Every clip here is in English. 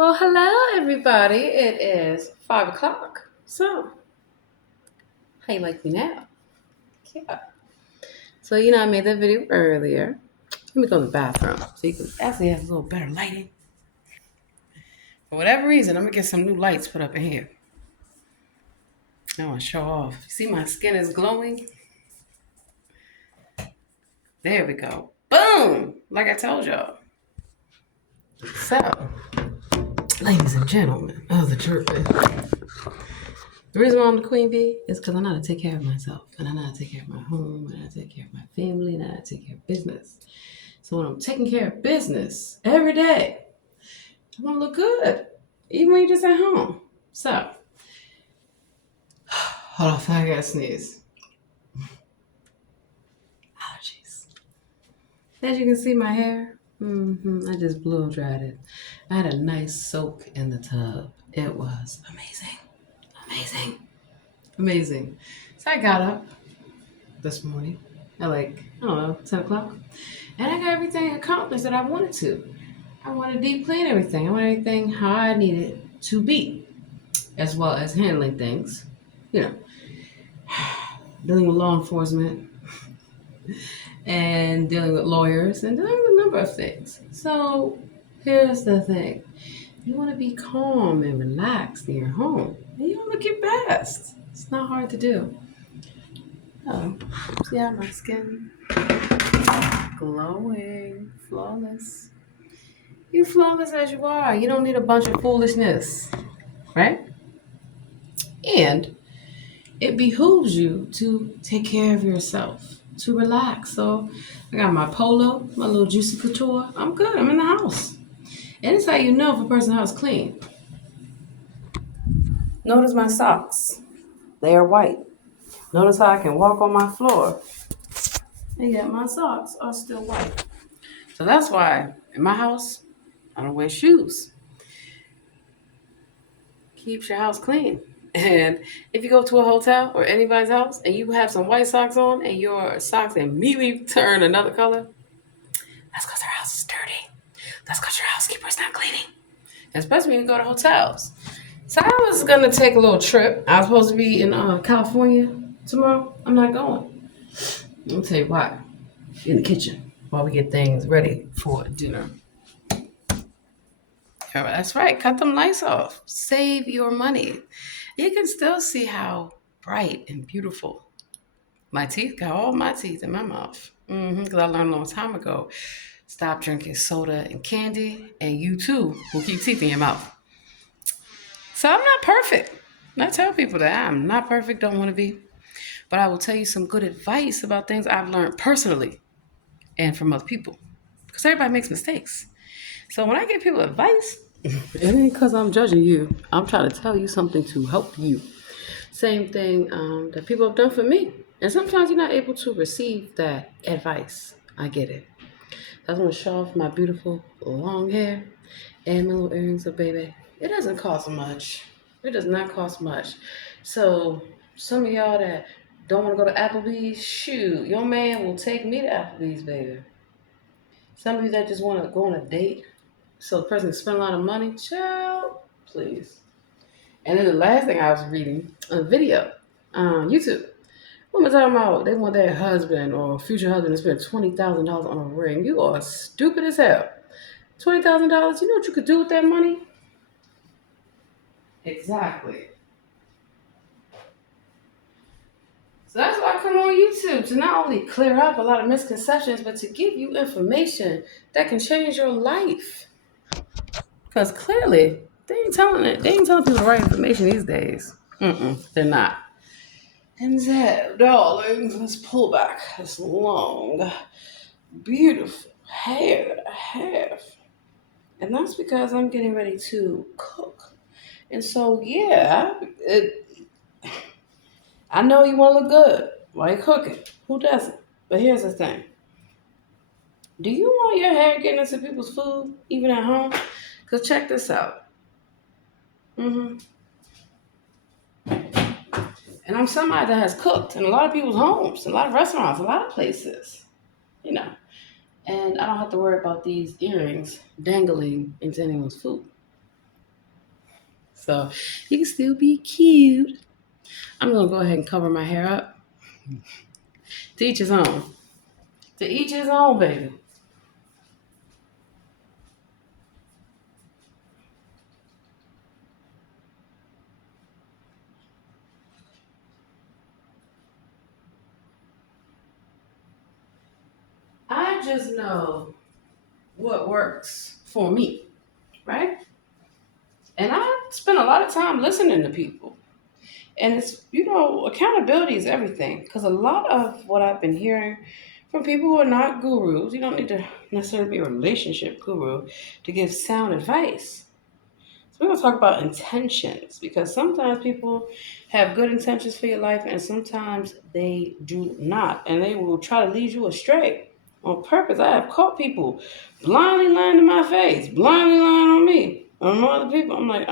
Well, hello, everybody. It is 5 o'clock. So, how you like me now? Yeah. So, I made that video earlier. Let me go to the bathroom so you can actually have a little better lighting. For whatever reason, I'm going to get some new lights put up in here. I want to show off. See, my skin is glowing. There we go. Boom! Like I told y'all. So, ladies and gentlemen of the church. The reason why I'm the queen bee is because I know how to take care of myself, and I know how to take care of my home, and I know how to take care of my family, and I know how to take care of business. So when I'm taking care of business every day, I want to look good, even when you're just at home. So, hold on, I gotta sneeze. Allergies. As you can see, my hair, I just blow dried it. I had a nice soak in the tub. It was amazing, amazing, amazing. So I got up this morning at like, I don't know, 10 o'clock. And I got everything accomplished that I wanted to. I wanted to deep clean everything. I wanted everything how I needed to be, as well as handling things, you know, dealing with law enforcement and dealing with lawyers and dealing with a number of things. So here's the thing. You want to be calm and relaxed in your home. And you want to look your best. It's not hard to do. Oh, see how my skin glowing, flawless. You flawless as you are. You don't need a bunch of foolishness, right? And it behooves you to take care of yourself, to relax. So I got my polo, my little juicy couture. I'm good. I'm in the house. And it's how you know if a person's house clean. Notice my socks. They are white. Notice how I can walk on my floor. And yet my socks are still white. So that's why in my house, I don't wear shoes. Keeps your house clean. And if you go to a hotel or anybody's house and you have some white socks on and your socks immediately turn another color, that's because their house is dirty. That's because your housekeeper's not cleaning. Especially when you go to hotels. So I was going to take a little trip. I was supposed to be in California tomorrow. I'm not going. I'll tell you why. In the kitchen while we get things ready for dinner. Yeah, that's right. Cut them lights off. Save your money. You can still see how bright and beautiful my teeth got. All my teeth in my mouth. Because I learned a long time ago. Stop drinking soda and candy, and you too will keep teeth in your mouth. So I'm not perfect. And I tell people that I'm not perfect, don't want to be. But I will tell you some good advice about things I've learned personally and from other people. Because everybody makes mistakes. So when I give people advice, it ain't because I'm judging you. I'm trying to tell you something to help you. Same thing that people have done for me. And sometimes you're not able to receive that advice. I get it. I want to show off my beautiful long hair and my little earrings. So, baby, it doesn't cost much. It does not cost much. So, some of y'all that don't want to go to Applebee's, shoot, your man will take me to Applebee's, baby. Some of you that just want to go on a date so the person can spend a lot of money, child, please. And then the last thing I was reading, a video on YouTube. Women talking about they want their husband or future husband to spend $20,000 on a ring. You are stupid as hell. $20,000. You know what you could do with that money? Exactly. So that's why I come on YouTube to not only clear up a lot of misconceptions, but to give you information that can change your life. Because clearly, they ain't telling it. They ain't telling people the right information these days. They're not. And that, darling, let's pull back this long, beautiful hair that I have. And that's because I'm getting ready to cook. And so, yeah, I know you want to look good while you're cooking. Who doesn't? But here's the thing. Do you want your hair getting into people's food, even at home? Because check this out. hmm And I'm somebody that has cooked in a lot of people's homes, a lot of restaurants, a lot of places, you know. And I don't have to worry about these earrings dangling into anyone's food. So you can still be cute. I'm gonna go ahead and cover my hair up. To each his own. To each his own, baby. I just know what works for me, right? And I spend a lot of time listening to people. And it's, accountability is everything. Because a lot of what I've been hearing from people who are not gurus, you don't need to necessarily be a relationship guru to give sound advice. So we're going to talk about intentions because sometimes people have good intentions for your life and sometimes they do not. And they will try to lead you astray on purpose. I have caught people blindly lying to my face, blindly lying on me, on other people. I'm like,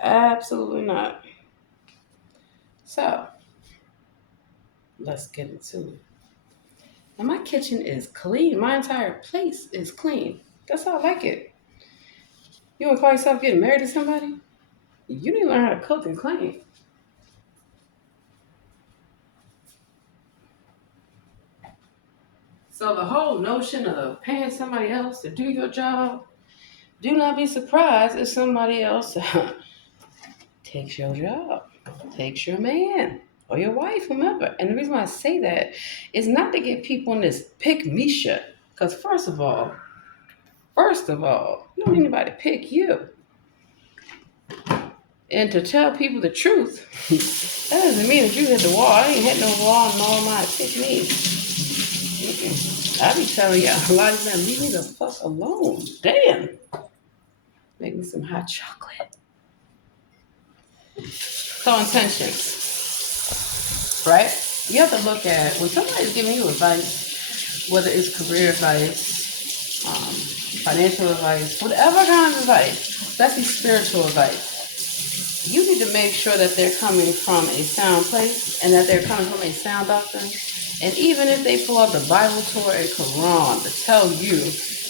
absolutely not. So let's get into it. Now my kitchen is clean. My entire place is clean. That's how I like it. You want to call yourself getting married to somebody? You need to learn how to cook and clean. So the whole notion of paying somebody else to do your job, do not be surprised if somebody else takes your job, takes your man or your wife, whomever. And the reason why I say that is not to get people in this pick me shit. Because first of all, you don't need anybody to pick you. And to tell people the truth, that doesn't mean that you hit the wall. I ain't hit no wall and all my pick me. I be telling y'all a lot of them, leave me the fuck alone. Damn. Make me some hot chocolate. So intentions, right? You have to look at when somebody's giving you advice, whether it's career advice, financial advice, whatever kind of advice, especially spiritual advice. You need to make sure that they're coming from a sound place and that they're coming from a sound doctrine. And even if they pull out the Bible, Torah, and Quran to tell you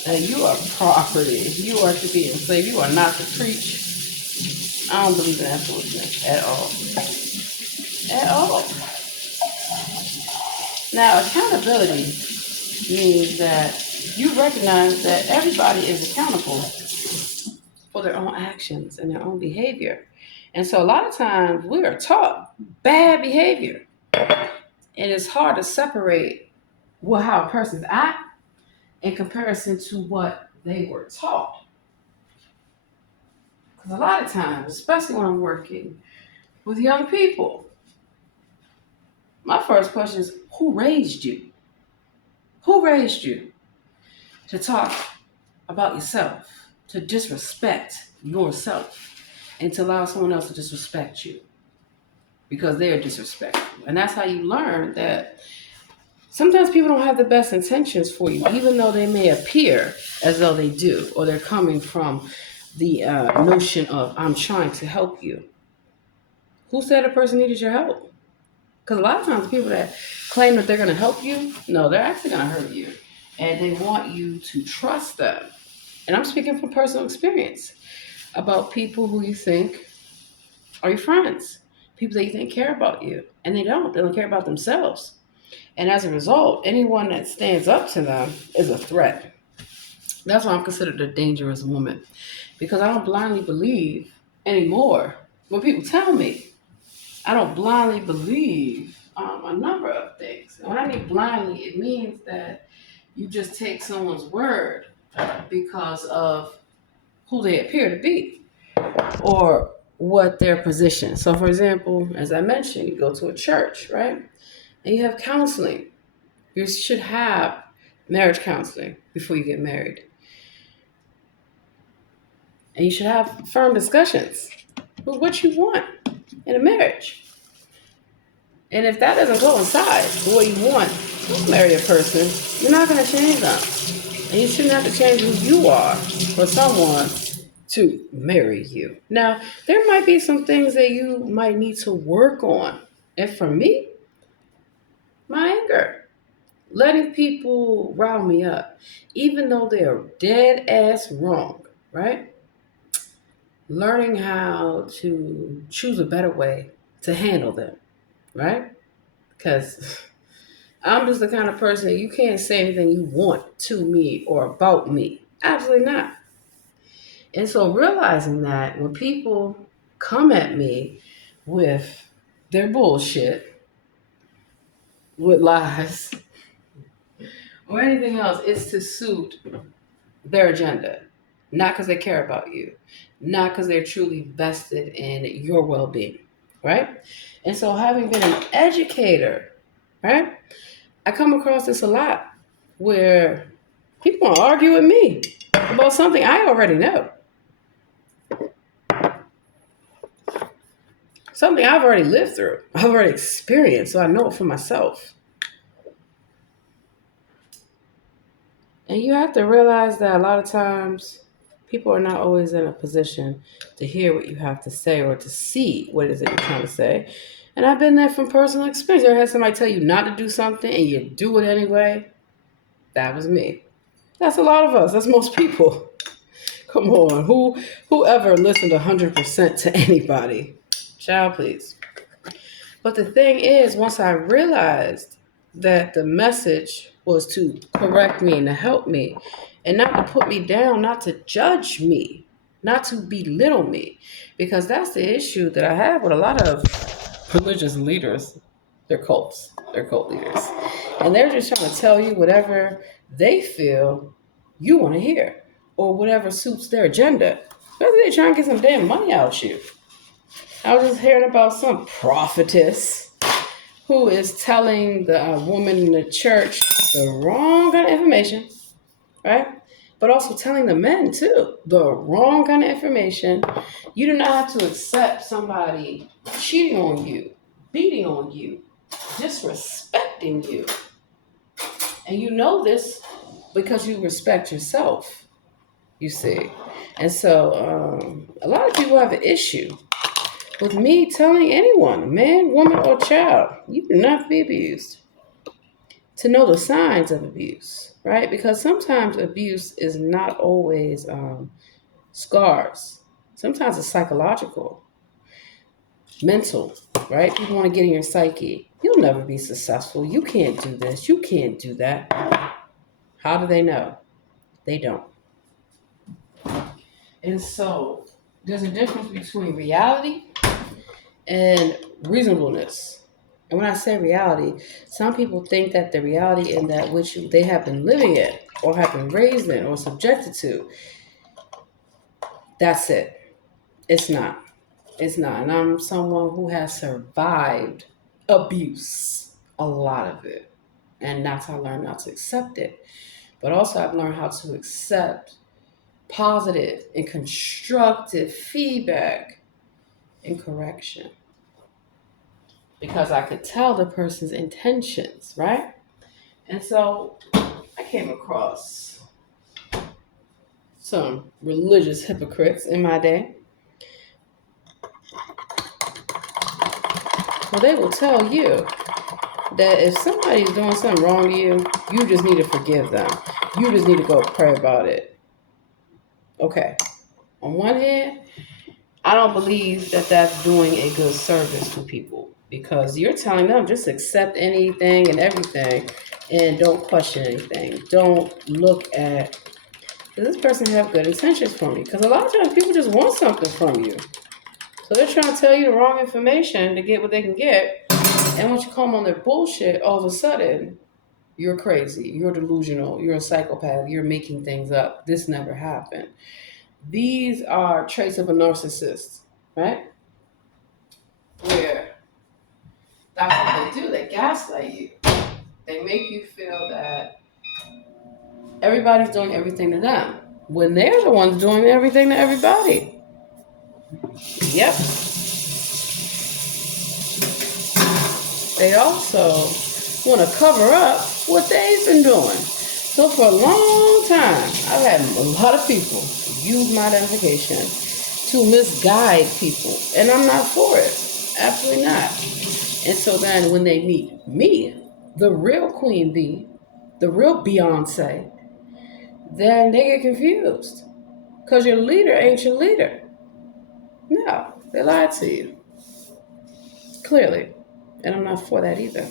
that you are property, you are to be enslaved, you are not to preach, I don't believe in that foolishness at all. At all. Now, accountability means that you recognize that everybody is accountable for their own actions and their own behavior. And so a lot of times we are taught bad behavior. And it's hard to separate how a person's act in comparison to what they were taught. Because a lot of times, especially when I'm working with young people, my first question is, who raised you? Who raised you to talk about yourself, to disrespect yourself, and to allow someone else to disrespect you because they're disrespectful? And that's how you learn that sometimes people don't have the best intentions for you, even though they may appear as though they do, or they're coming from the notion of, I'm trying to help you. Who said a person needed your help? Because a lot of times the people that claim that they're going to help you, no, they're actually going to hurt you. And they want you to trust them. And I'm speaking from personal experience about people who you think are your friends, people that you think care about you. And they don't. They don't care about themselves. And as a result, anyone that stands up to them is a threat. That's why I'm considered a dangerous woman. Because I don't blindly believe anymore what people tell me. I don't blindly believe a number of things. And when I mean blindly, it means that you just take someone's word because of who they appear to be or what their position. So, for example, as I mentioned, you go to a church, right? And you have counseling. You should have marriage counseling before you get married. And you should have firm discussions with what you want in a marriage. And if that doesn't coincide with what you want, don't marry a person. You're not going to change them. And you shouldn't have to change who you are for someone to marry you. Now, there might be some things that you might need to work on. And for me, my anger. Letting people rile me up, even though they are dead ass wrong, right? learning how to choose a better way to handle them, right? Because I'm just the kind of person that you can't say anything you want to me or about me. Absolutely not. And so realizing that when people come at me with their bullshit, with lies, or anything else, it's to suit their agenda, not because they care about you, not because they're truly vested in your well being, right? And so, having been an educator, right, I come across this a lot where people want to argue with me about something I already know, something I've already lived through, I've already experienced, so I know it for myself. And you have to realize that a lot of times people are not always in a position to hear what you have to say or to see what it is that you're trying to say. And I've been there from personal experience. You ever had somebody tell you not to do something and you do it anyway? That was me. That's a lot of us. That's most people. Come on. Whoever listened 100% to anybody? Child, please. But the thing is, once I realized that the message was to correct me and to help me, and not to put me down, not to judge me, not to belittle me, because that's the issue that I have with a lot of religious leaders. They're cults, they're cult leaders. And they're just trying to tell you whatever they feel you want to hear or whatever suits their agenda. Whether they're trying to get some damn money out of you. I was just hearing about some prophetess who is telling the woman in the church the wrong kind of information, right? But also telling the men too the wrong kind of information. You do not have to accept somebody cheating on you, beating on you, disrespecting you. And you know this because you respect yourself, you see. And so a lot of people have an issue with me telling anyone, man, woman, or child, you do not be abused. To know the signs of abuse, right? Because sometimes abuse is not always scars. Sometimes it's psychological, mental, right? People want to get in your psyche. You'll never be successful. You can't do this. You can't do that. How do they know? They don't. And so there's a difference between reality and reasonableness. And when I say reality, some people think that the reality in that which they have been living in, or have been raised in, or subjected to, that's it. It's not. It's not. And I'm someone who has survived abuse, a lot of it. And that's how I learned not to accept it. But also, I've learned how to accept positive and constructive feedback and correction because I could tell the person's intentions, right? And so I came across some religious hypocrites in my day. Well, they will tell you that if somebody's doing something wrong to you, you just need to forgive them. You just need to go pray about it. Okay. On one hand, I don't believe that that's doing a good service to people because you're telling them just accept anything and everything and don't question anything. Don't look at, does this person have good intentions for me? Because a lot of times people just want something from you. So they're trying to tell you the wrong information to get what they can get. And once you come on their bullshit, all of a sudden, you're crazy. You're delusional. You're a psychopath. You're making things up. This never happened. These are traits of a narcissist, right? Where that's what they do. They gaslight you. They make you feel that everybody's doing everything to them when they're the ones doing everything to everybody. Yep. They also want to cover up what they've been doing. So for a long time, I've had a lot of people use my identification to misguide people, and I'm not for it. Absolutely not. And so then when they meet me, the real Queen Bee, the real Beyonce, then they get confused because your leader ain't your leader. No, they lied to you, clearly. And I'm not for that either.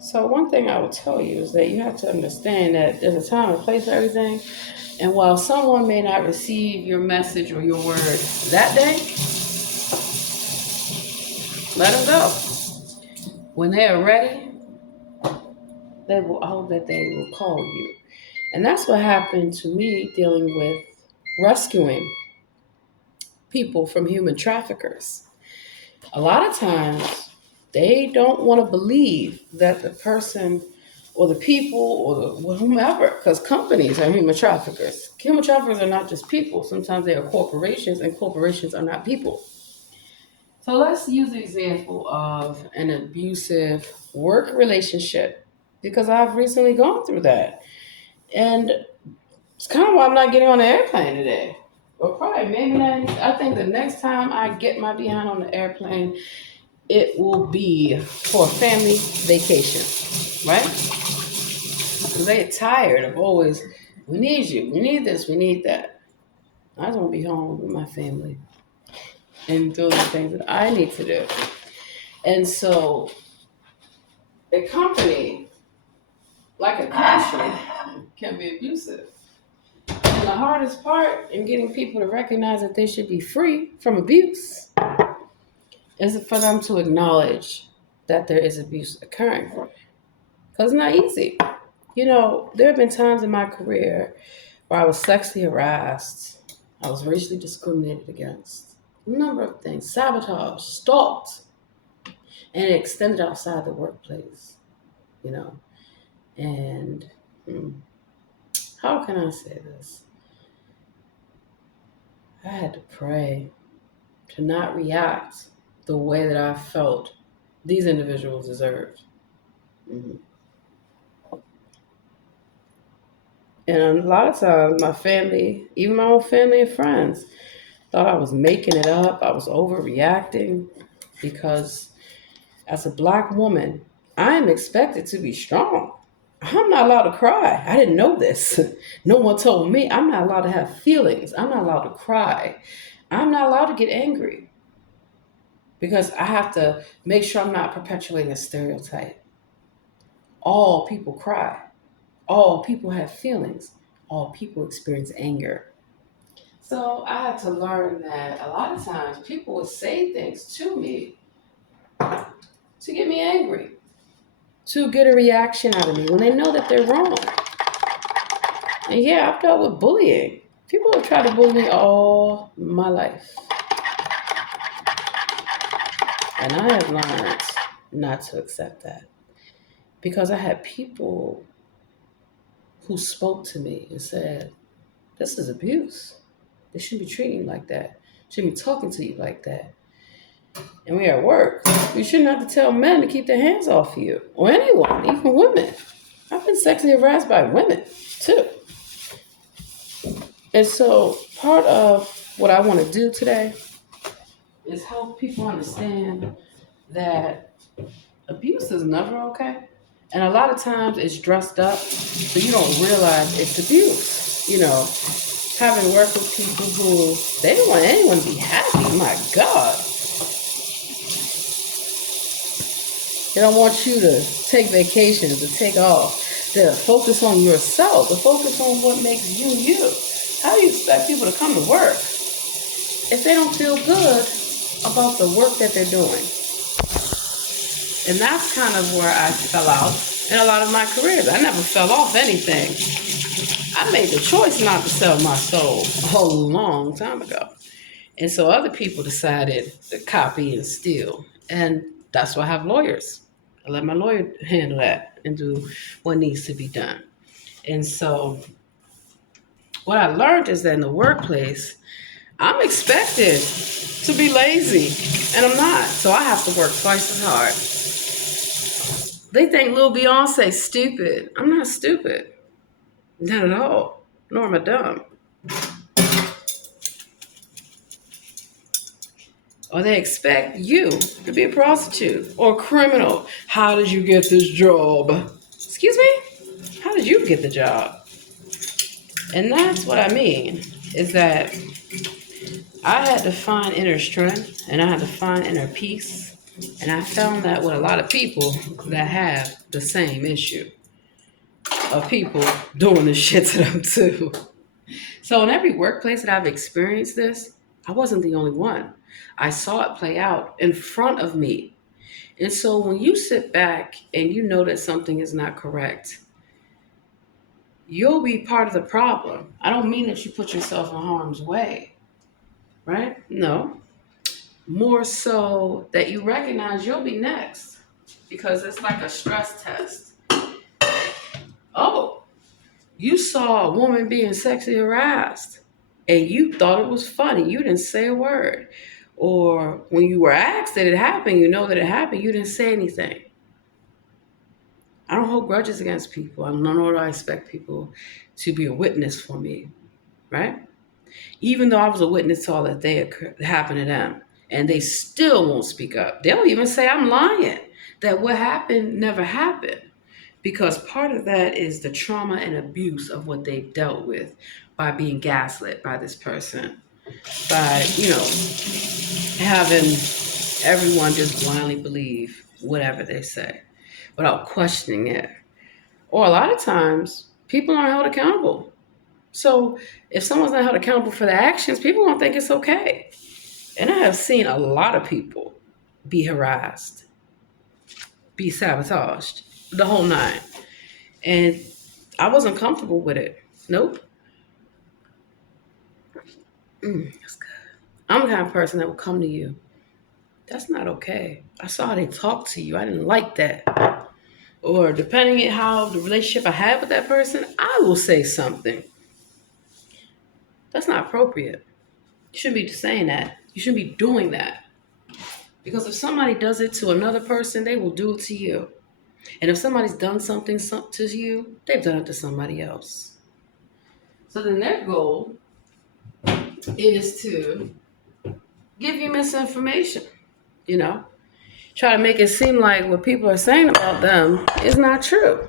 So, one thing I would tell you is that you have to understand that there's a time and place for everything. And while someone may not receive your message or your word that day, let them go. When they are ready, they will, I hope that they will call you. And that's what happened to me dealing with rescuing people from human traffickers. A lot of times, they don't want to believe that the person or the people or whomever, because companies are human traffickers. Human traffickers are not just people. Sometimes they are corporations, and corporations are not people. So let's use the example of an abusive work relationship because I've recently gone through that. And it's kind of why I'm not getting on the airplane today. Or probably maybe not. I think the next time I get my behind on the airplane, it will be for a family vacation, right? Because they get tired of always, we need you, we need this, we need that. I just want to be home with my family and do the things that I need to do. And so a company, like a country, can be abusive. And the hardest part in getting people to recognize that they should be free from abuse is for them to acknowledge that there is abuse occurring. Because it's not easy. You know, there have been times in my career where I was sexually harassed, I was racially discriminated against, a number of things, sabotage, stalked, and it extended outside the workplace, you know. And how can I say this? I had to pray to not react the way that I felt these individuals deserved. Mhm. And a lot of times, my family, even my own family and friends, thought I was making it up. I was overreacting because as a black woman, I am expected to be strong. I'm not allowed to cry. I didn't know this. No one told me. I'm not allowed to have feelings. I'm not allowed to cry. I'm not allowed to get angry because I have to make sure I'm not perpetuating a stereotype. All people cry. All people have feelings. All people experience anger. So I had to learn that a lot of times people would say things to me to get me angry, to get a reaction out of me when they know that they're wrong. And yeah, I've dealt with bullying. People have tried to bully me all my life. And I have learned not to accept that because I had people who spoke to me and said, this is abuse. They shouldn't be treating you like that. Shouldn't be talking to you like that. And we're at work. You shouldn't have to tell men to keep their hands off you or anyone, even women. I've been sexually harassed by women too. And so part of what I want to do today is help people understand that abuse is never okay. And a lot of times it's dressed up so you don't realize it's abuse. You know, having worked with people who they don't want anyone to be happy. My God. They don't want you to take vacations, to take off, to focus on yourself, to focus on what makes you you. How do you expect people to come to work if they don't feel good about the work that they're doing? And that's kind of where I fell out in a lot of my careers. I never fell off anything. I made the choice not to sell my soul a long time ago. And so other people decided to copy and steal. And that's why I have lawyers. I let my lawyer handle that and do what needs to be done. And so what I learned is that in the workplace, I'm expected to be lazy, and I'm not. So I have to work twice as hard. They think Lil Beyonce stupid. I'm not stupid. Not at all. Nor am I dumb. Or they expect you to be a prostitute or a criminal. How did you get this job? Excuse me? How did you get the job? And that's what I mean, is that I had to find inner strength and I had to find inner peace. And I found that with a lot of people that have the same issue of people doing the shit to them too. So in every workplace that I've experienced this, I wasn't the only one. I saw it play out in front of me. And so when you sit back and you know that something is not correct, you'll be part of the problem. I don't mean that you put yourself in harm's way, right? No. More so that you recognize you'll be next because it's like a stress test. Oh, you saw a woman being sexually harassed and you thought it was funny. You didn't say a word. Or when you were asked that it happened, you know that it happened, you didn't say anything. I don't hold grudges against people. I don't know what I expect people to be a witness for me, right? Even though I was a witness to all that happened to them, and they still won't speak up. They'll even say I'm lying, that what happened never happened. Because part of that is the trauma and abuse of what they've dealt with by being gaslit by this person, by, having everyone just blindly believe whatever they say without questioning it. Or a lot of times, people aren't held accountable. So if someone's not held accountable for their actions, people won't think it's okay. And I have seen a lot of people be harassed, be sabotaged, the whole nine. And I wasn't comfortable with it. Nope. That's good. I'm the kind of person that will come to you. That's not okay. I saw how they talked to you. I didn't like that. Or depending on how the relationship I had with that person, I will say something. That's not appropriate. You shouldn't be saying that. You shouldn't be doing that. Because if somebody does it to another person, they will do it to you. And if somebody's done something to you, they've done it to somebody else. So then their goal is to give you misinformation, try to make it seem like what people are saying about them is not true.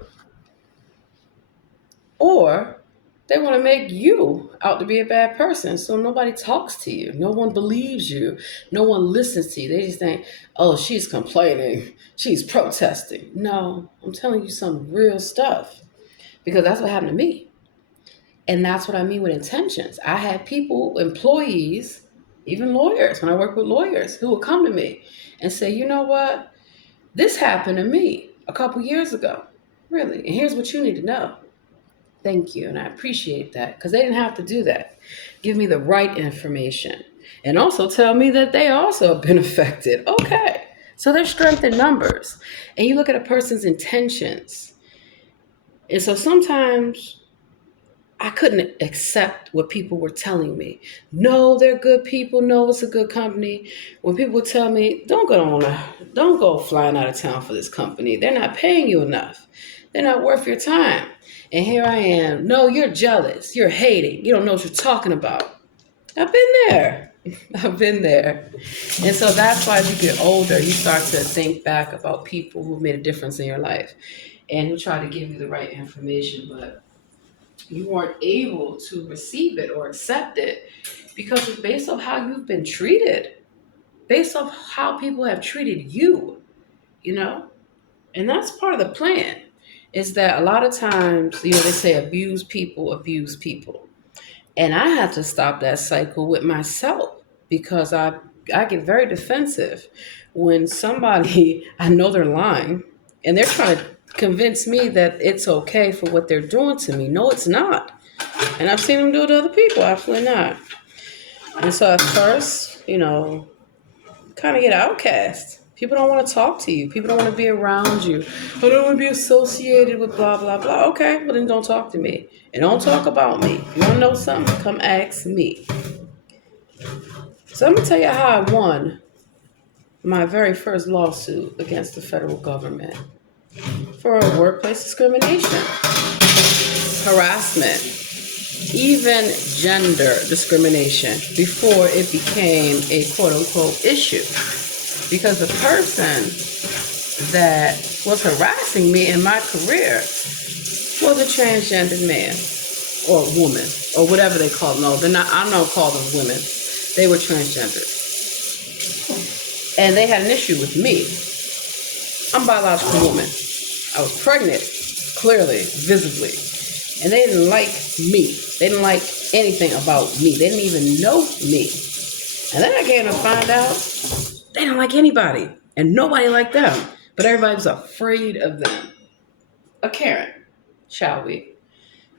Or they want to make you out to be a bad person. So nobody talks to you. No one believes you. No one listens to you. They just think, oh, she's complaining. She's protesting. No, I'm telling you some real stuff because that's what happened to me. And that's what I mean with intentions. I had people, employees, even lawyers, when I work with lawyers, who would come to me and say, you know what? This happened to me a couple years ago. Really. And here's what you need to know. Thank you. And I appreciate that because they didn't have to do that. Give me the right information and also tell me that they also have been affected. Okay. So there's strength in numbers. And you look at a person's intentions. And so sometimes I couldn't accept what people were telling me. No, they're good people. No, it's a good company. When people would tell me, don't go flying out of town for this company. They're not paying you enough. They're not worth your time. And here I am. No, you're jealous. You're hating. You don't know what you're talking about. I've been there. I've been there. And so that's why as you get older, you start to think back about people who've made a difference in your life and who try to give you the right information, but you weren't able to receive it or accept it because it's based off how you've been treated, based off how people have treated you, And that's part of the plan. Is that a lot of times, they say abuse people. And I had to stop that cycle with myself because I get very defensive when somebody, I know they're lying and they're trying to convince me that it's okay for what they're doing to me. No, it's not. And I've seen them do it to other people. Absolutely not. And so at first, kind of get outcast. People don't want to talk to you. People don't want to be around you. I don't want to be associated with blah, blah, blah. Okay, well then don't talk to me. And don't talk about me. If you want to know something, come ask me. So I'm going to tell you how I won my very first lawsuit against the federal government for workplace discrimination, harassment, even gender discrimination before it became a quote-unquote issue. Because the person that was harassing me in my career was a transgendered man or woman or whatever they call them. No, they're not. I don't call them women. They were transgendered. And they had an issue with me. I'm a biological woman. I was pregnant, clearly, visibly. And they didn't like me. They didn't like anything about me. They didn't even know me. And then I came to find out they didn't like anybody. And nobody liked them. But everybody was afraid of them. A Karen, shall we?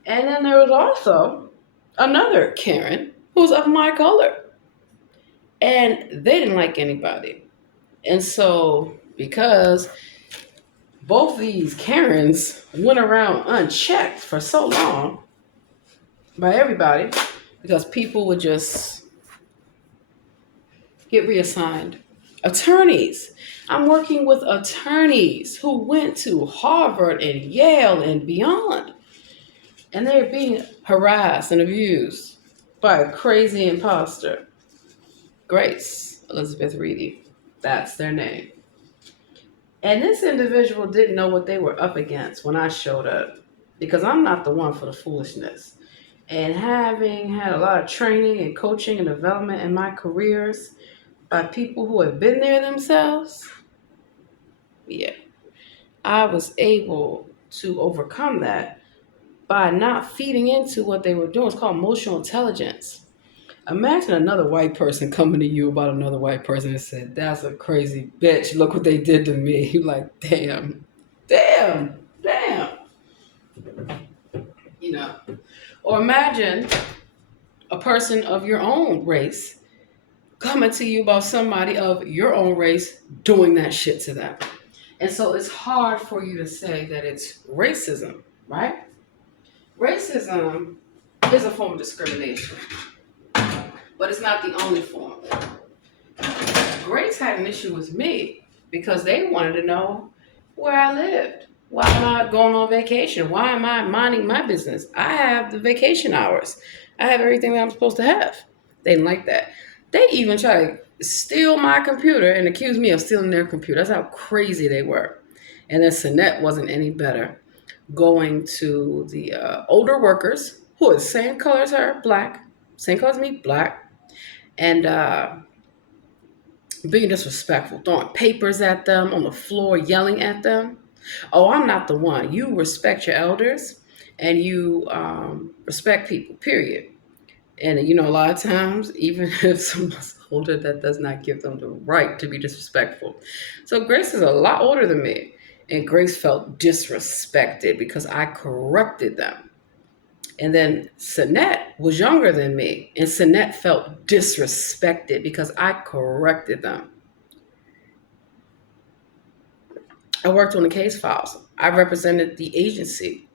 And then there was also another Karen who was of my color. And they didn't like anybody. And so, because both these Karens went around unchecked for so long by everybody, because people would just get reassigned. Attorneys. I'm working with attorneys who went to Harvard and Yale and beyond. And they're being harassed and abused by a crazy imposter. Grace Elizabeth Reedy. That's their name. And this individual didn't know what they were up against when I showed up, because I'm not the one for the foolishness. And having had a lot of training and coaching and development in my careers by people who have been there themselves, yeah, I was able to overcome that by not feeding into what they were doing. It's called emotional intelligence. Imagine another white person coming to you about another white person and said, "That's a crazy bitch. Look what they did to me." You're like, damn, damn, damn. You know. Or imagine a person of your own race coming to you about somebody of your own race doing that shit to them. And so it's hard for you to say that it's racism, right? Racism is a form of discrimination, but it's not the only form. Grace had an issue with me because they wanted to know where I lived. Why am I going on vacation? Why am I minding my business? I have the vacation hours. I have everything that I'm supposed to have. They didn't like that. They even tried to steal my computer and accuse me of stealing their computer. That's how crazy they were. And then Sinette wasn't any better, going to the older workers who are the same color as her, black, same color as me, black, and being disrespectful, throwing papers at them on the floor, yelling at them. Oh, I'm not the one. You respect your elders and you respect people, period. And, you know, a lot of times, even if someone's older, that does not give them the right to be disrespectful. So Grace is a lot older than me. And Grace felt disrespected because I corrected them. And then Sinette was younger than me. And Sinette felt disrespected because I corrected them. I worked on the case files. I represented the agency,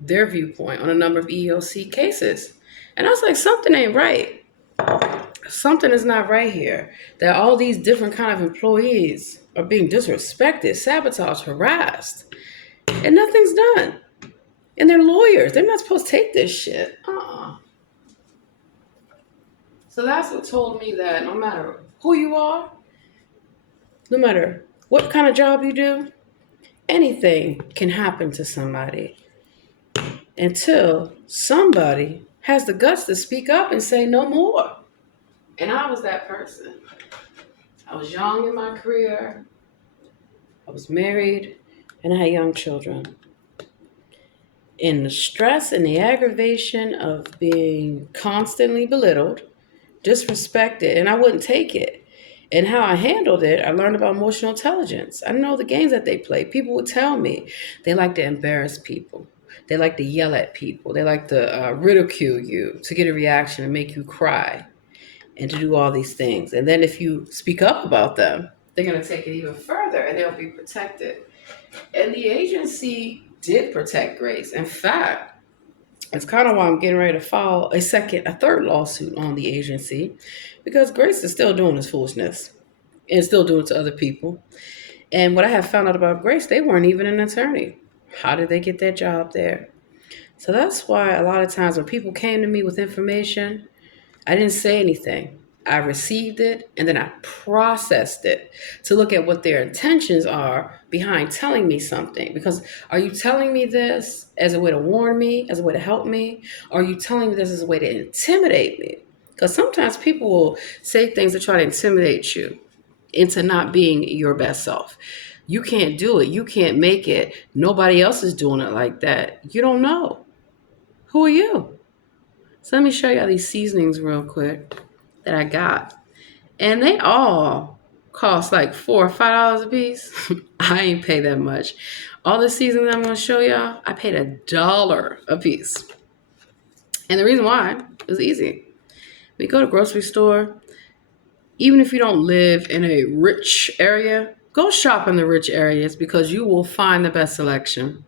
their viewpoint on a number of EEOC cases. And I was like, something ain't right. Something is not right here. That all these different kind of employees are being disrespected, sabotaged, harassed, and nothing's done. And they're lawyers. They're not supposed to take this shit. So that's what told me that no matter who you are, no matter what kind of job you do, anything can happen to somebody until somebody has the guts to speak up and say no more. And I was that person. I was young in my career. I was married and I had young children. And the stress and the aggravation of being constantly belittled, disrespected, and I wouldn't take it. And how I handled it, I learned about emotional intelligence. I know the games that they play. People would tell me they like to embarrass people. They like to yell at people. They like to ridicule you to get a reaction and make you cry and to do all these things. And then if you speak up about them, they're going to take it even further and they'll be protected. And the agency did protect Grace. In fact, it's kind of why I'm getting ready to file a third lawsuit on the agency, because Grace is still doing this foolishness and still doing it to other people. And what I have found out about Grace, they weren't even an attorney. How did they get their job there? So that's why a lot of times when people came to me with information, I didn't say anything. I received it and then I processed it to look at what their intentions are behind telling me something. Because are you telling me this as a way to warn me, as a way to help me? Or are you telling me this as a way to intimidate me? Because sometimes people will say things to try to intimidate you into not being your best self. You can't do it. You can't make it. Nobody else is doing it like that. You don't know. Who are you? So let me show you all these seasonings real quick that I got. And they all cost like $4 or $5 a piece. I ain't pay that much. All the seasonings I'm gonna show y'all, I paid $1 a piece. And the reason why is easy. We go to grocery store, even if you don't live in a rich area, go shop in the rich areas because you will find the best selection.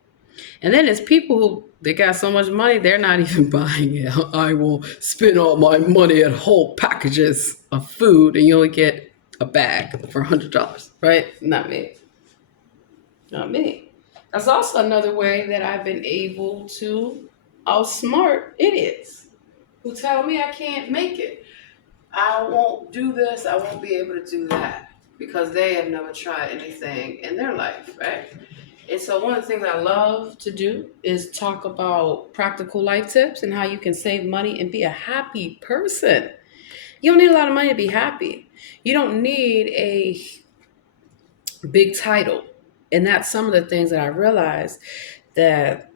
And then there's people who they got so much money they're not even buying it. I will spend all my money at whole packages of food, and you only get a bag for $100, right? Not me. Not me. That's also another way that I've been able to outsmart idiots who tell me I can't make it. I won't do this. I won't be able to do that because they have never tried anything in their life, right? And so one of the things I love to do is talk about practical life tips and how you can save money and be a happy person. You don't need a lot of money to be happy. You don't need a big title. And that's some of the things that I realized that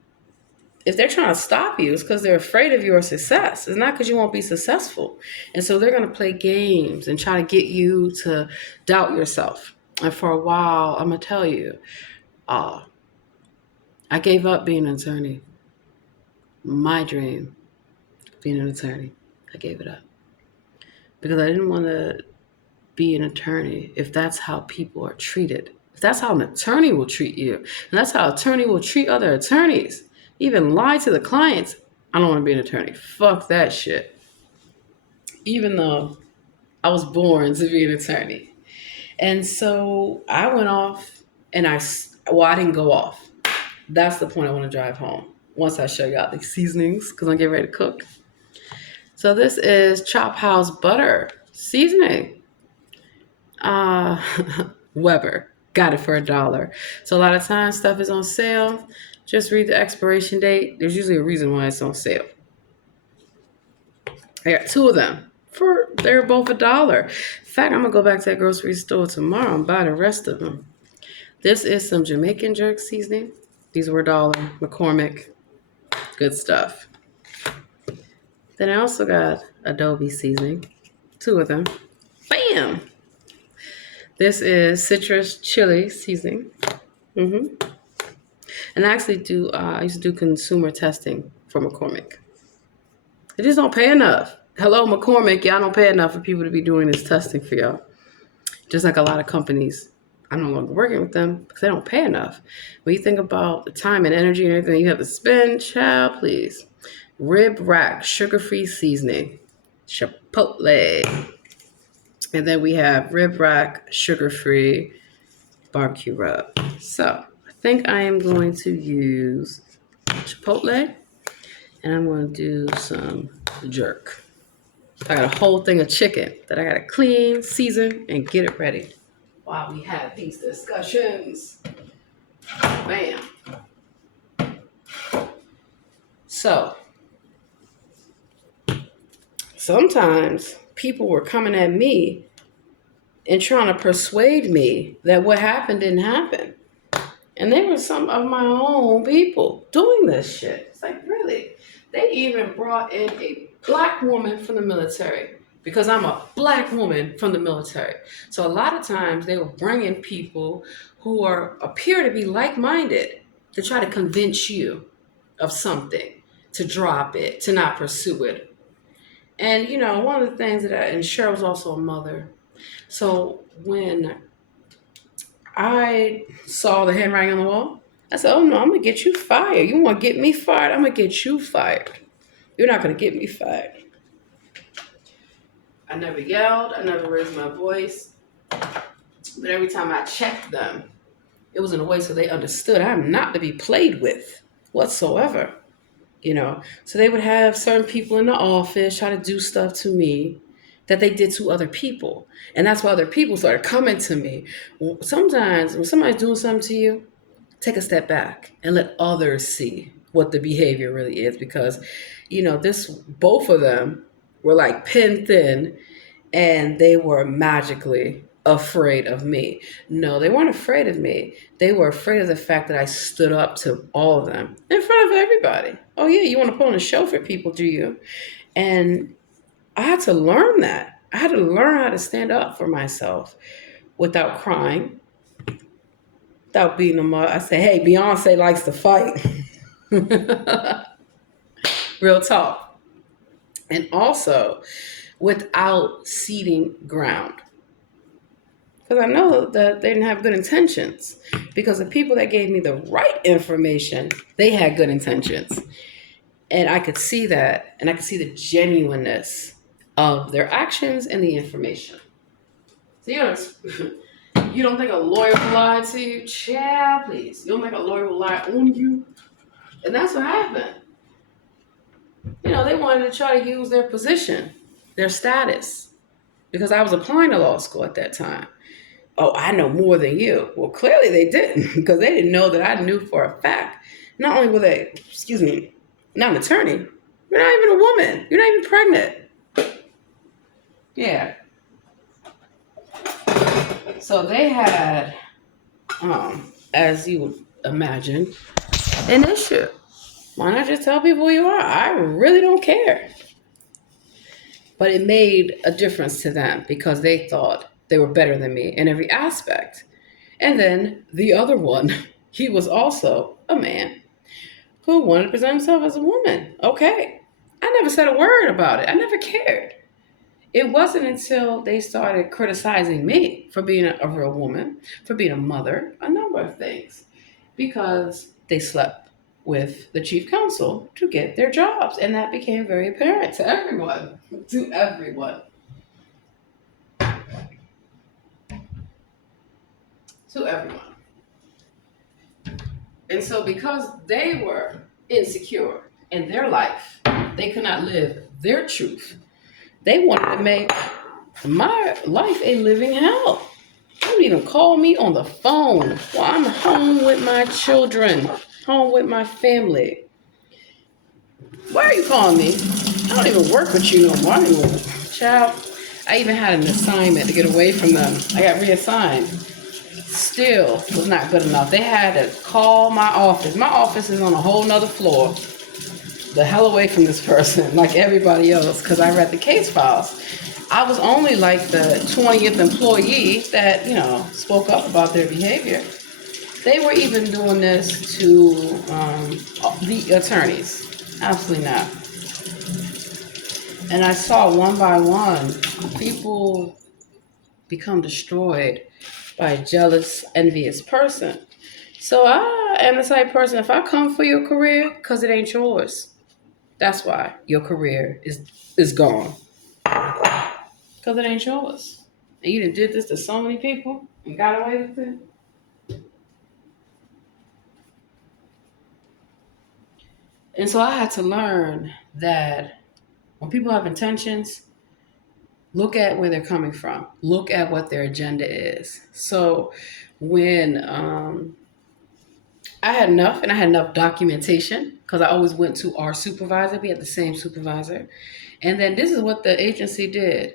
if they're trying to stop you, it's because they're afraid of your success. It's not because you won't be successful. And so they're going to play games and try to get you to doubt yourself. And for a while, I'm going to tell you, I gave up being an attorney. My dream, being an attorney, I gave it up. Because I didn't want to be an attorney if that's how people are treated. If that's how an attorney will treat you, and that's how an attorney will treat other attorneys, even lie to the clients, I don't want to be an attorney. Fuck that shit. Even though I was born to be an attorney. And so I went off and I didn't go off. That's the point I want to drive home. Once I show you out the seasonings, because I'm getting ready to cook. So this is Chop House butter seasoning. Weber. Got it for $1. So a lot of times stuff is on sale. Just read the expiration date. There's usually a reason why it's on sale. I got 2 of them. They're both $1. In fact, I'm gonna go back to that grocery store tomorrow and buy the rest of them. This is some Jamaican jerk seasoning. These were $1. McCormick. Good stuff. Then I also got Adobe seasoning. 2 of them. Bam! This is citrus chili seasoning. And I actually I used to do consumer testing for McCormick. They just don't pay enough. Hello, McCormick. Y'all don't pay enough for people to be doing this testing for y'all. Just like a lot of companies. I'm no longer working with them because they don't pay enough. When you think about the time and energy and everything you have to spend, child, please. Rib Rack sugar-free seasoning. Chipotle. And then we have Rib Rack sugar-free barbecue rub. So I think I am going to use Chipotle and I'm going to do some jerk. I got a whole thing of chicken that I got to clean, season, and get it ready while we have these discussions. Bam. So sometimes people were coming at me and trying to persuade me that what happened didn't happen. And they were some of my own people doing this shit. It's like, really? They even brought in a black woman from the military because I'm a black woman from the military. So a lot of times they will bring in people who appear to be like-minded to try to convince you of something, to drop it, to not pursue it. And, one of the things and Cheryl was also a mother. So when I saw the handwriting on the wall, I said, oh no, I'm going to get you fired. You want to get me fired? I'm going to get you fired. You're not going to get me fired. I never yelled. I never raised my voice. But every time I checked them, it was in a way so they understood I'm not to be played with whatsoever. So they would have certain people in the office try to do stuff to me that they did to other people. And that's why other people started coming to me. Sometimes when somebody's doing something to you, take a step back and let others see what the behavior really is. Because, both of them were like pin thin and they were magically afraid of me. No, they weren't afraid of me. They were afraid of the fact that I stood up to all of them in front of everybody. Oh, yeah, you want to put on a show for people, do you? And I had to learn that. I had to learn how to stand up for myself without crying, without beating them up. I say, hey, Beyonce likes to fight. Real talk. And also without ceding ground. Because I know that they didn't have good intentions. Because the people that gave me the right information, they had good intentions. And I could see that. And I could see the genuineness of their actions and the information. So you don't think a lawyer will lie to you? Child, please. You don't think a lawyer will lie on you? And that's what happened. They wanted to try to use their position, their status, because I was applying to law school at that time. Oh, I know more than you. Well, clearly they didn't, because they didn't know that I knew for a fact. Not only were they, not an attorney, you're not even a woman. You're not even pregnant. Yeah. So they had, as you would imagine, an issue. Why not just tell people who you are? I really don't care. But it made a difference to them because they thought they were better than me in every aspect. And then the other one, he was also a man who wanted to present himself as a woman. Okay. I never said a word about it. I never cared. It wasn't until they started criticizing me for being a real woman, for being a mother, a number of things, because they slept with the chief counsel to get their jobs. And that became very apparent to everyone. To everyone. To everyone. And so because they were insecure in their life, they could not live their truth. They wanted to make my life a living hell. They don't even call me on the phone while I'm home with my children, home with my family. Why are you calling me? I don't even work with you no more. Child, I even had an assignment to get away from them. I got reassigned. Still was not good enough. They had to call my office. My office is on a whole nother floor. The hell away from this person, like everybody else, because I read the case files. I was only like the 20th employee that, spoke up about their behavior. They were even doing this to the attorneys. Absolutely not. And I saw one by one people become destroyed by a jealous, envious person. So I am the type of person, if I come for your career, because it ain't yours. That's why your career is gone. Because it ain't yours. And you done did this to so many people and got away with it. And so I had to learn that when people have intentions, look at where they're coming from. Look at what their agenda is. So when I had enough documentation, because I always went to our supervisor. We had the same supervisor. And then this is what the agency did.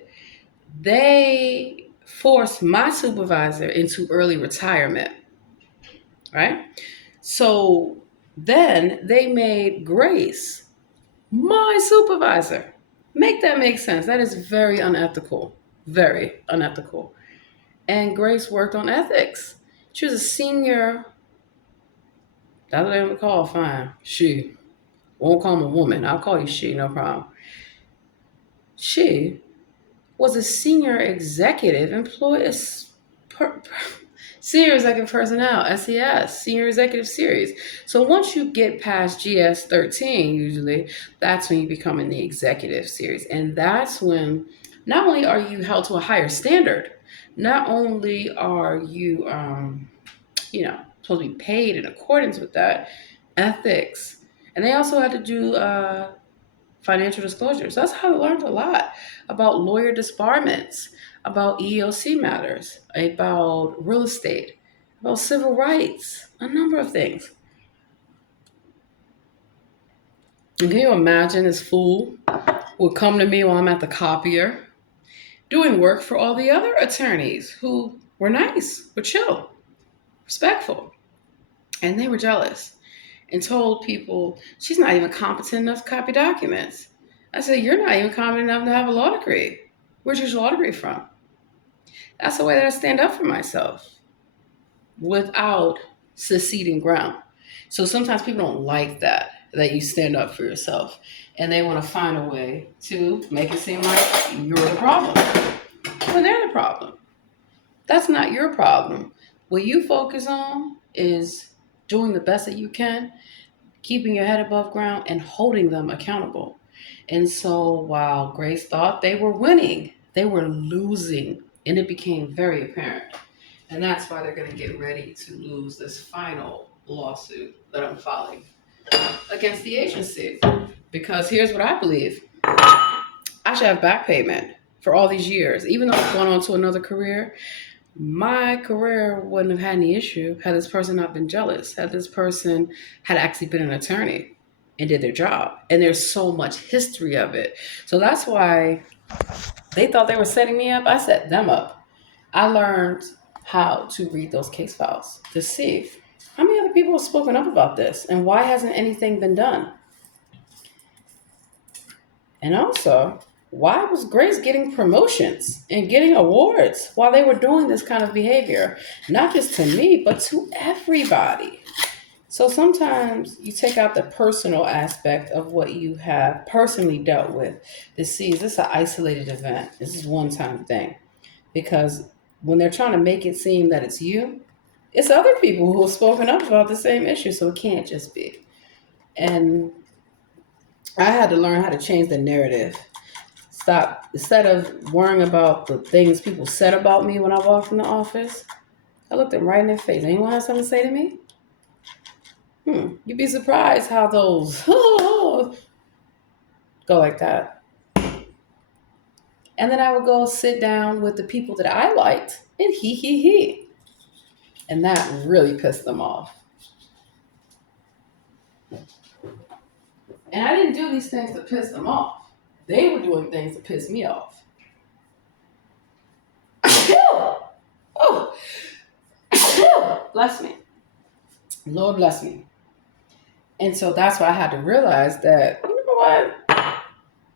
They forced my supervisor into early retirement, right? So then they made Grace my supervisor. Make that make sense. That is very unethical. Very unethical. And Grace worked on ethics. She was a senior, that's what they want to call, fine. She. Won't call him a woman. I'll call you she, no problem. She was a senior executive employee, senior executive personnel, SES, senior executive series. So once you get past GS 13, usually, that's when you become in the executive series. And that's when not only are you held to a higher standard, not only are you, supposed to be paid in accordance with that, ethics. And they also had to do financial disclosures. That's how I learned a lot about lawyer disbarments, about EEOC matters, about real estate, about civil rights, a number of things. And can you imagine this fool would come to me while I'm at the copier doing work for all the other attorneys who were nice, were chill, respectful, and they were jealous and told people she's not even competent enough to copy documents. I said, you're not even competent enough to have a law degree. Where's your law degree from? That's the way that I stand up for myself without seceding ground. So sometimes people don't like that you stand up for yourself. And they want to find a way to make it seem like you're the problem when they're the problem. That's not your problem. What you focus on is doing the best that you can, keeping your head above ground, and holding them accountable. And so while Grace thought they were winning, they were losing. And it became very apparent. And that's why they're going to get ready to lose this final lawsuit that I'm filing against the agency. Because here's what I believe: I should have back payment for all these years. Even though I've gone on to another career, my career wouldn't have had any issue had this person not been jealous, had this person had actually been an attorney and did their job. And there's so much history of it. So that's why they thought they were setting me up. I set them up. I learned how to read those case files to see how many other people have spoken up about this and why hasn't anything been done. And also, why was Grace getting promotions and getting awards while they were doing this kind of behavior? Not just to me, but to everybody. So sometimes you take out the personal aspect of what you have personally dealt with to see, is this an isolated event? Is this one time thing? Because when they're trying to make it seem that it's you, it's other people who have spoken up about the same issue. So it can't just be. And I had to learn how to change the narrative. Stop, instead of worrying about the things people said about me when I walked in the office, I looked them right in their face. Anyone have something to say to me? You'd be surprised how those go like that. And then I would go sit down with the people that I liked and he. And that really pissed them off. And I didn't do these things to piss them off. They were doing things to piss me off. Oh, bless me. Lord bless me. And so that's why I had to realize that, you know what?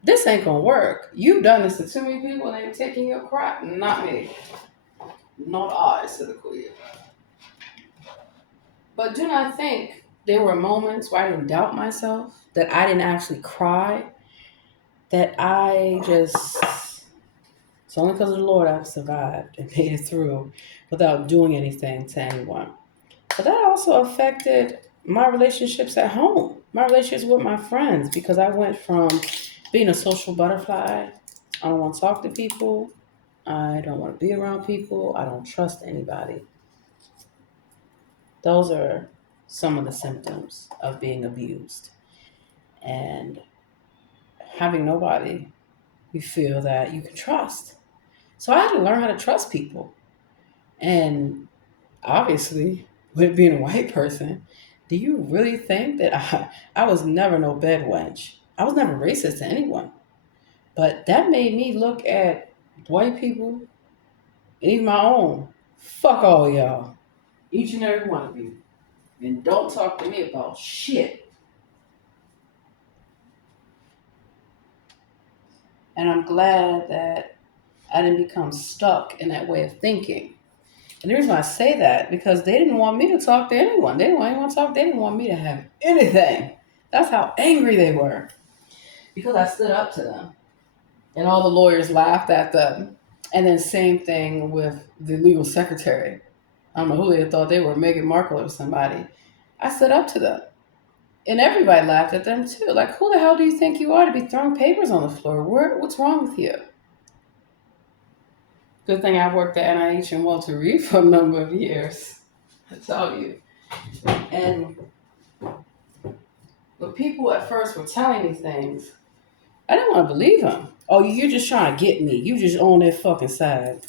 This ain't gonna work. You've done this to too many people and they're taking your crap, not me. Not I, said the queen. But do not think there were moments where I didn't doubt myself, that I didn't actually cry, that I just, it's only because of the Lord I've survived and made it through without doing anything to anyone. But that also affected my relationships at home, my relationships with my friends, because I went from being a social butterfly. I don't want to talk to people. I don't want to be around people. I don't trust anybody. Those are some of the symptoms of being abused. And having nobody you feel that you can trust. So I had to learn how to trust people. And obviously, with being a white person, do you really think that I was never no bed wench? I was never racist to anyone. But that made me look at white people, even my own. Fuck all y'all. Each and every one of you. And don't talk to me about shit. And I'm glad that I didn't become stuck in that way of thinking. And the reason why I say that, because they didn't want me to talk to anyone. They didn't want anyone to talk. They didn't want me to have anything. That's how angry they were. Because I stood up to them. And all the lawyers laughed at them. And then same thing with the legal secretary. I don't know who they thought they were, Meghan Markle or somebody. I stood up to them. And everybody laughed at them too. Like, who the hell do you think you are to be throwing papers on the floor? What's wrong with you? Good thing I worked at NIH and Walter Reed for a number of years. I tell you. And when people at first were telling me things, I didn't want to believe them. Oh, you're just trying to get me. You just on their fucking side.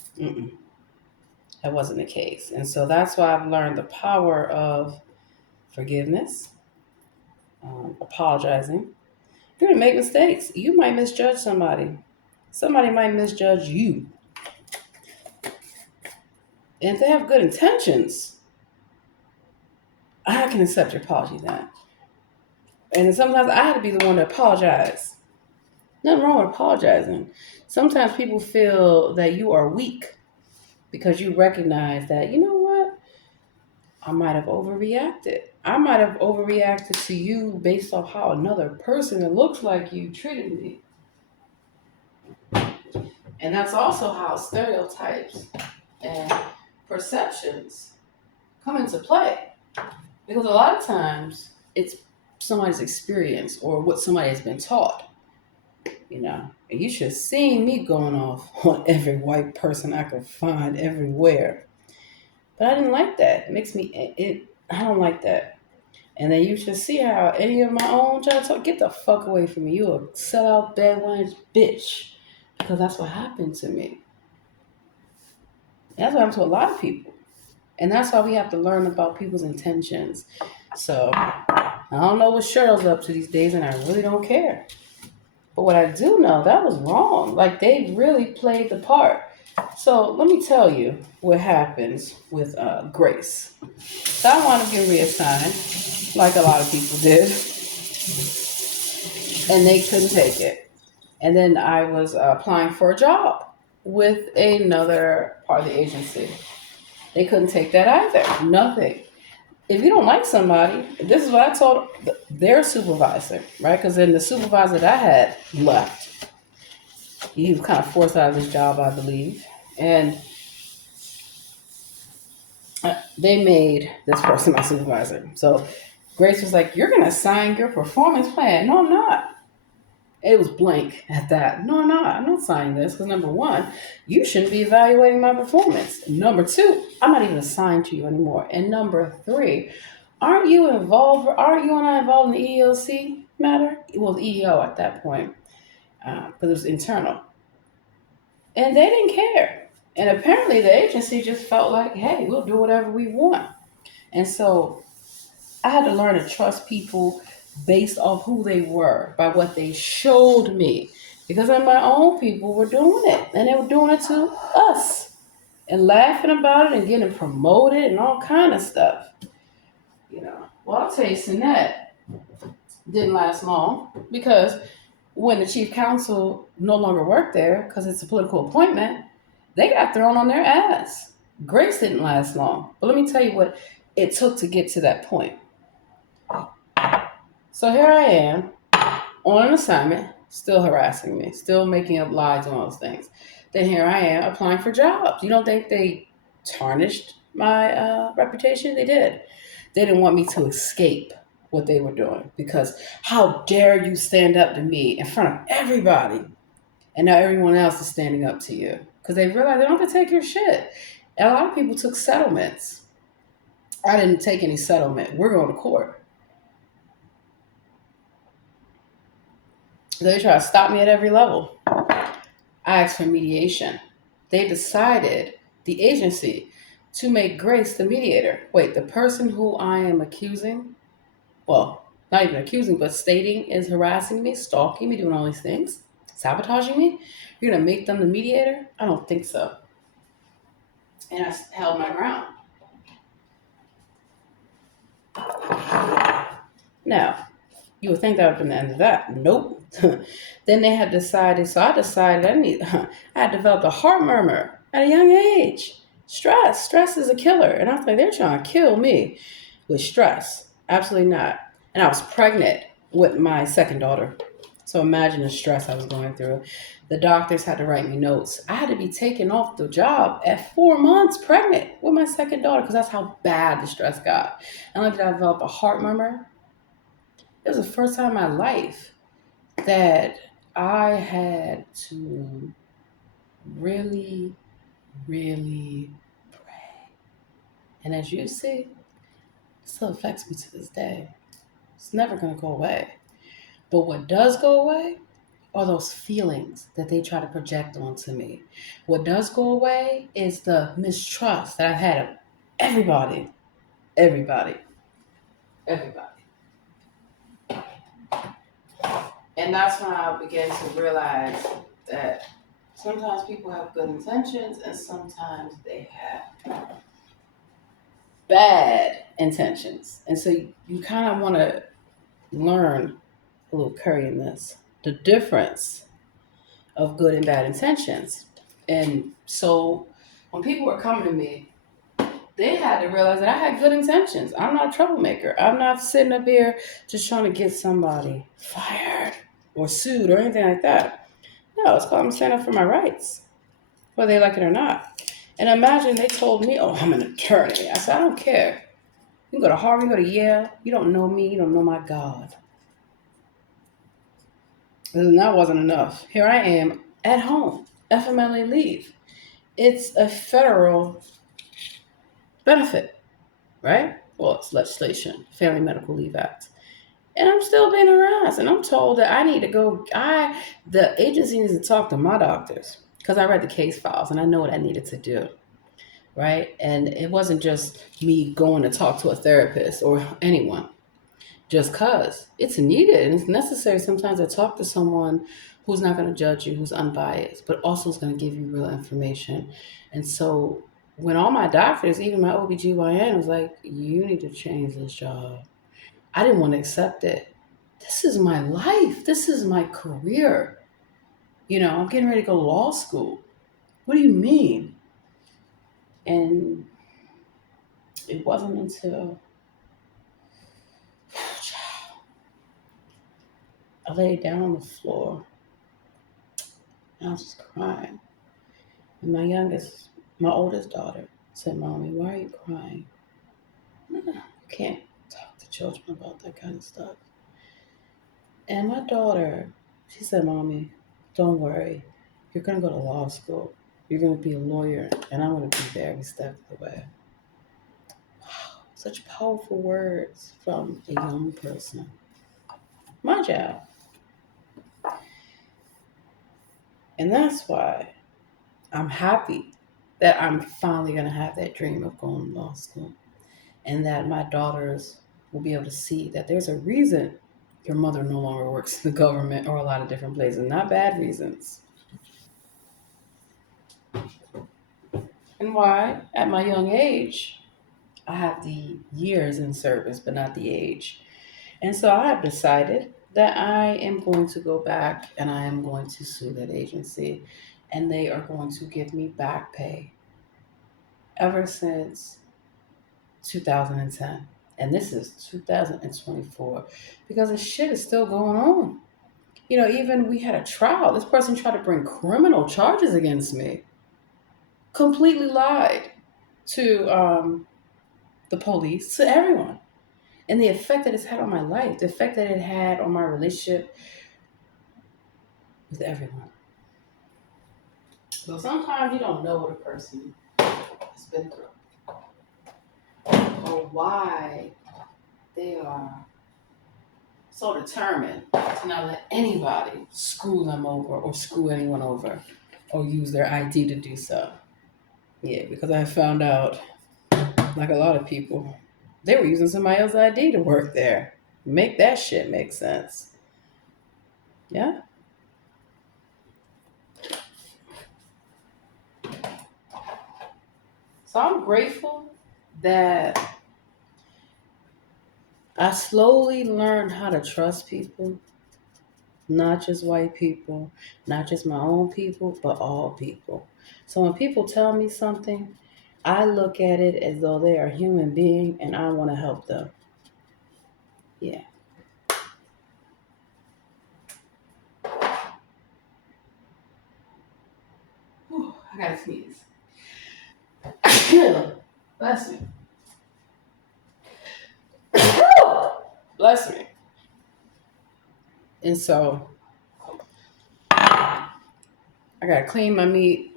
That wasn't the case. And so that's why I've learned the power of forgiveness, apologizing, You're gonna make mistakes. You might misjudge somebody. Somebody might misjudge you. And if they have good intentions, I can accept your apology then. And sometimes I had to be the one to apologize. Nothing wrong with apologizing. Sometimes people feel that you are weak because you recognize that, you know what? I might have overreacted. I might have overreacted to you based off how another person that looks like you treated me. And that's also how stereotypes and perceptions come into play. Because a lot of times it's somebody's experience or what somebody has been taught, you know. And you should have seen me going off on every white person I could find everywhere. But I didn't like that. It makes me, I don't like that. And then you should see how any of my own try to talk, get the fuck away from me. You a sellout bad wine bitch. Because that's what happened to me. That's what happened to a lot of people. And that's why we have to learn about people's intentions. So I don't know what Cheryl's up to these days, and I really don't care. But what I do know, that was wrong. Like, they really played the part. So let me tell you what happens with Grace. So I want to get reassigned, like a lot of people did, and they couldn't take it. And then I was applying for a job with another part of the agency. They couldn't take that either. Nothing. If you don't like somebody, this is what I told their supervisor, right? Because then the supervisor that I had left. He was kind of forced out of his job, I believe. And they made this person my supervisor. So Grace was like, "You're going to sign your performance plan." No, I'm not. It was blank at that. No, I'm not. I'm not signing this because number one, you shouldn't be evaluating my performance. Number two, I'm not even assigned to you anymore. And number three, aren't you involved? Aren't you and I involved in the EEOC matter? It was EEO at that point because it was internal, and they didn't care. And apparently, the agency just felt like, "Hey, we'll do whatever we want." And so I had to learn to trust people based off who they were, by what they showed me. Because my own people were doing it, and they were doing it to us, and laughing about it and getting promoted and all kind of stuff. You know, well, I'll tell you, Sinette didn't last long because when the chief counsel no longer worked there because it's a political appointment, they got thrown on their ass. Grace didn't last long, but let me tell you what it took to get to that point. So here I am on an assignment, still harassing me, still making up lies and all those things. Then here I am applying for jobs. You don't think they tarnished my reputation? They did. They didn't want me to escape what they were doing because how dare you stand up to me in front of everybody, and now everyone else is standing up to you because they realize they don't have to take your shit. And a lot of people took settlements. I didn't take any settlement. We're going to court. They try to stop me at every level. I asked for mediation. They decided, the agency, to make Grace the mediator. Wait, the person who I am accusing, well, not even accusing, but stating is harassing me, stalking me, doing all these things, sabotaging me? You're going to make them the mediator? I don't think so. And I held my ground. Now, you would think that would have been the end of that. Nope. Then they had decided, so I decided I had developed a heart murmur at a young age. Stress is a killer. And I was like, they're trying to kill me with stress. Absolutely not. And I was pregnant with my second daughter. So imagine the stress I was going through. The doctors had to write me notes. I had to be taken off the job at 4 months pregnant with my second daughter because that's how bad the stress got. And I developed a heart murmur. It was the first time in my life that I had to really, really pray. And as you see, it still affects me to this day. It's never going to go away. But what does go away are those feelings that they try to project onto me. What does go away is the mistrust that I had of everybody, everybody, everybody. And that's when I began to realize that sometimes people have good intentions and sometimes they have bad intentions. And so you kind of want to learn a little curry in this the difference of good and bad intentions. And so when people were coming to me, they had to realize that I had good intentions. I'm not a troublemaker. I'm not sitting up here just trying to get somebody fired or sued or anything like that. No, it's called I'm standing up for my rights, whether they like it or not. And imagine they told me, oh, I'm an attorney. I said, I don't care. You can go to Harvard, you can go to Yale. You don't know me. You don't know my God. And that wasn't enough. Here I am at home, FMLA leave. It's a federal benefit, right? Well, it's legislation, Family Medical Leave Act. And I'm still being harassed. And I'm told that I need to go, the agency needs to talk to my doctors because I read the case files and I know what I needed to do, right? And it wasn't just me going to talk to a therapist or anyone. Just cause it's needed and it's necessary sometimes to talk to someone who's not going to judge you, who's unbiased, but also is going to give you real information. And so when all my doctors, even my OBGYN was like, you need to change this job. I didn't want to accept it. This is my life. This is my career. I'm getting ready to go to law school. What do you mean? And it wasn't until I laid down on the floor and I was just crying. And my oldest daughter said, Mommy, why are you crying? You can't talk to children about that kind of stuff. And my daughter, she said, Mommy, don't worry. You're going to go to law school. You're going to be a lawyer, and I'm going to be there every step of the way. Wow, such powerful words from a young person. My child. And that's why I'm happy that I'm finally going to have that dream of going to law school. And that my daughters will be able to see that there's a reason your mother no longer works in the government or a lot of different places, not bad reasons. And why, at my young age, I have the years in service, but not the age. And so I have decided that I am going to go back and I am going to sue that agency, and they are going to give me back pay ever since 2010. And this is 2024 because the shit is still going on. Even we had a trial. This person tried to bring criminal charges against me, completely lied to the police, to everyone. And the effect that it's had on my life, the effect that it had on my relationship with everyone. So sometimes you don't know what a person has been through or why they are so determined to not let anybody screw them over or screw anyone over or use their ID to do so. Yeah, because I found out, like a lot of people, they were using somebody else's ID to work there. Make that shit make sense. Yeah. So I'm grateful that I slowly learned how to trust people, not just white people, not just my own people, but all people. So when people tell me something, I look at it as though they are a human being and I want to help them. Yeah. Whew, I gotta sneeze. Bless me. Bless me. And so I gotta clean my meat.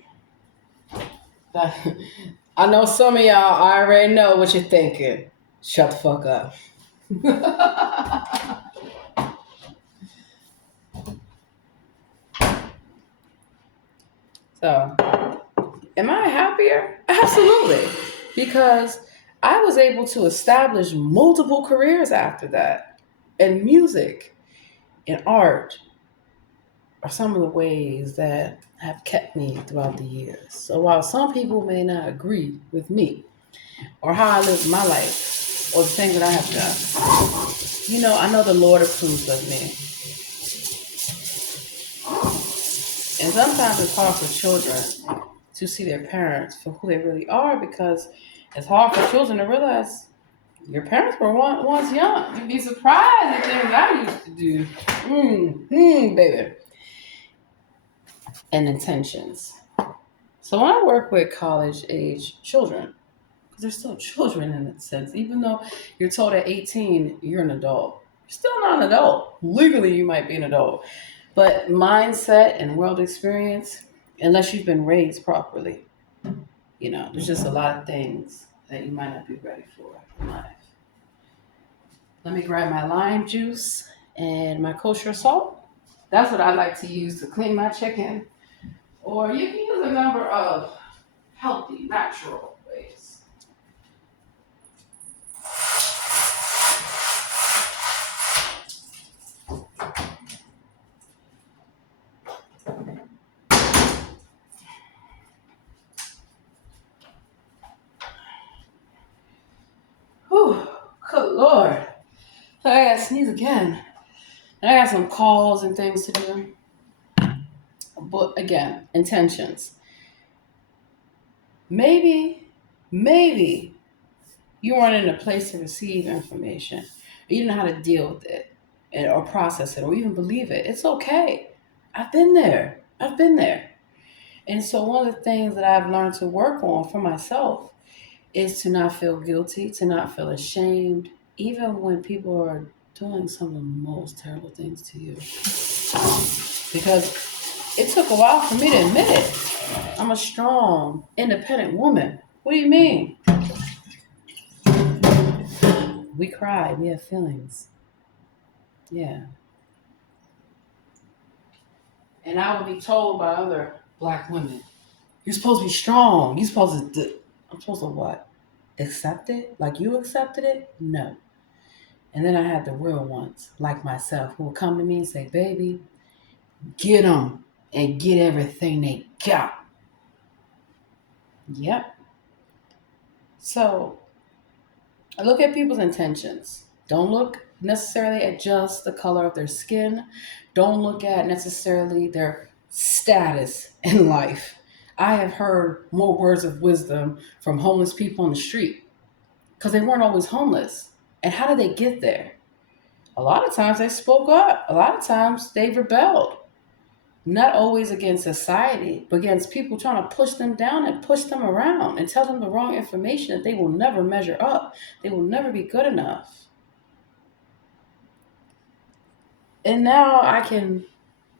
I know some of y'all already know what you're thinking. Shut the fuck up. So, am I happier? Absolutely. Because I was able to establish multiple careers after that in music, in art, are some of the ways that have kept me throughout the years. So while some people may not agree with me or how I live my life or the things that I have done, I know the Lord approves of me. And sometimes it's hard for children to see their parents for who they really are because it's hard for children to realize your parents were once young. You'd be surprised at things I used to do. Baby. And intentions. So when I work with college age children, because they're still children in a sense, even though you're told at 18 you're an adult, you're still not an adult. Legally, you might be an adult. But mindset and world experience, unless you've been raised properly, there's just a lot of things that you might not be ready for in life. Let me grab my lime juice and my kosher salt. That's what I like to use to clean my chicken. Or you can use a number of healthy, natural ways. Whew, good Lord. So I gotta sneeze again. And I got some calls and things to do. But again, intentions. Maybe you weren't in a place to receive information. You didn't know how to deal with it or process it or even believe it. It's okay. I've been there. And so one of the things that I've learned to work on for myself is to not feel guilty, to not feel ashamed, even when people are doing some of the most terrible things to you. Because it took a while for me to admit it. I'm a strong, independent woman. What do you mean? We cry, we have feelings. Yeah. And I would be told by other black women, you're supposed to be strong. You're supposed to I'm supposed to what? Accept it? Like you accepted it? No. And then I had the real ones, like myself, who would come to me and say, baby, get them and get everything they got. Yep. So I look at people's intentions. Don't look necessarily at just the color of their skin. Don't look at necessarily their status in life. I have heard more words of wisdom from homeless people on the street because they weren't always homeless. And how did they get there? A lot of times they spoke up. A lot of times they rebelled. Not always against society, but against people trying to push them down and push them around and tell them the wrong information that they will never measure up. They will never be good enough. And now I can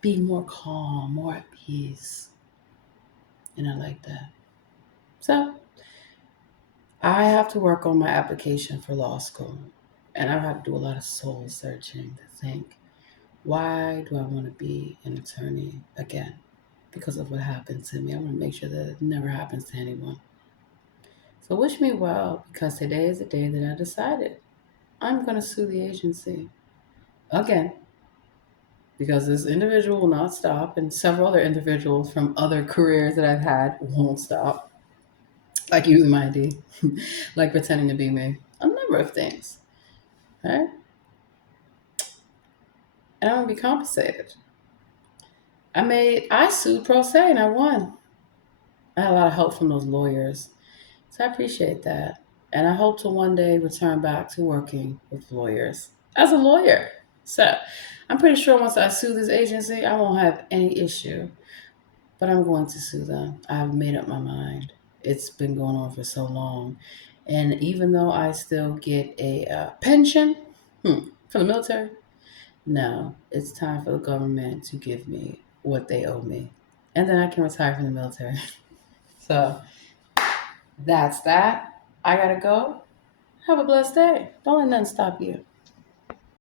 be more calm, more at peace. And I like that. So I have to work on my application for law school. And I have to do a lot of soul searching to think, why do I want to be an attorney again? Because of what happened to me. I want to make sure that it never happens to anyone. So wish me well because today is the day that I decided I'm going to sue the agency again because this individual will not stop and several other individuals from other careers that I've had won't stop, like using my ID, like pretending to be me, a number of things. Right? And I'm going to be compensated. I sued pro se and I won. I had a lot of help from those lawyers. So I appreciate that. And I hope to one day return back to working with lawyers as a lawyer. So I'm pretty sure once I sue this agency, I won't have any issue. But I'm going to sue them. I've made up my mind. It's been going on for so long. And even though I still get a pension from the military, no, it's time for the government to give me what they owe me. And then I can retire from the military. So that's that. I gotta go. Have a blessed day. Don't let nothing stop you.